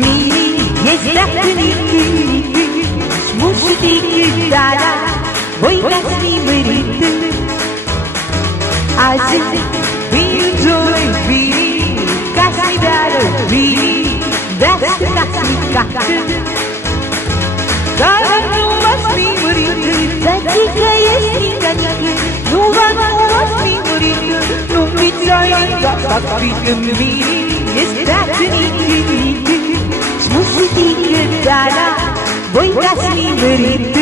Miri, ești dacă-nică, smușitică, da-da, voi dați nimărită. Azi, vin-o-i vini, ca-ți dară vini, dați dați-mi cată. Dar nu v-ați nimărită, tătică ești nică, nu v-ați nimărită, nu-mi ți-ai dat fică-mi vini, ești dacă-nică, smușitică, da-da, voi dați nimărită.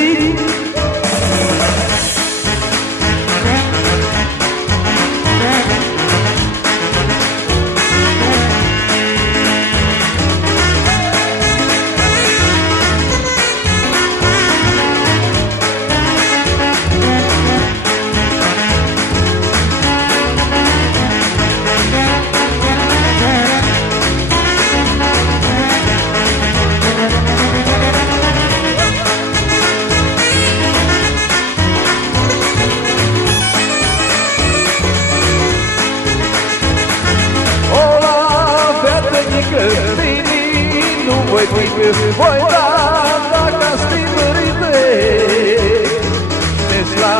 Voi da dacă-ați timărite, deci la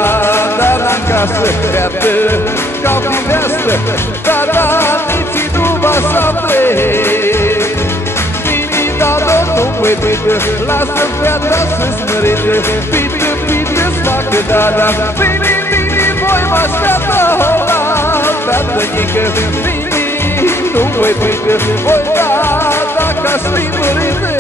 dar în casă dreaptă ca-o privească, dar nici nu vă sapre. Vini, da, nu uite, lasă viața să-ți mărite, pită-ți facă, da, vini, voi m-ați gata, hola, feată-nică, vini, nu uite, voi da dacă-ați timărite.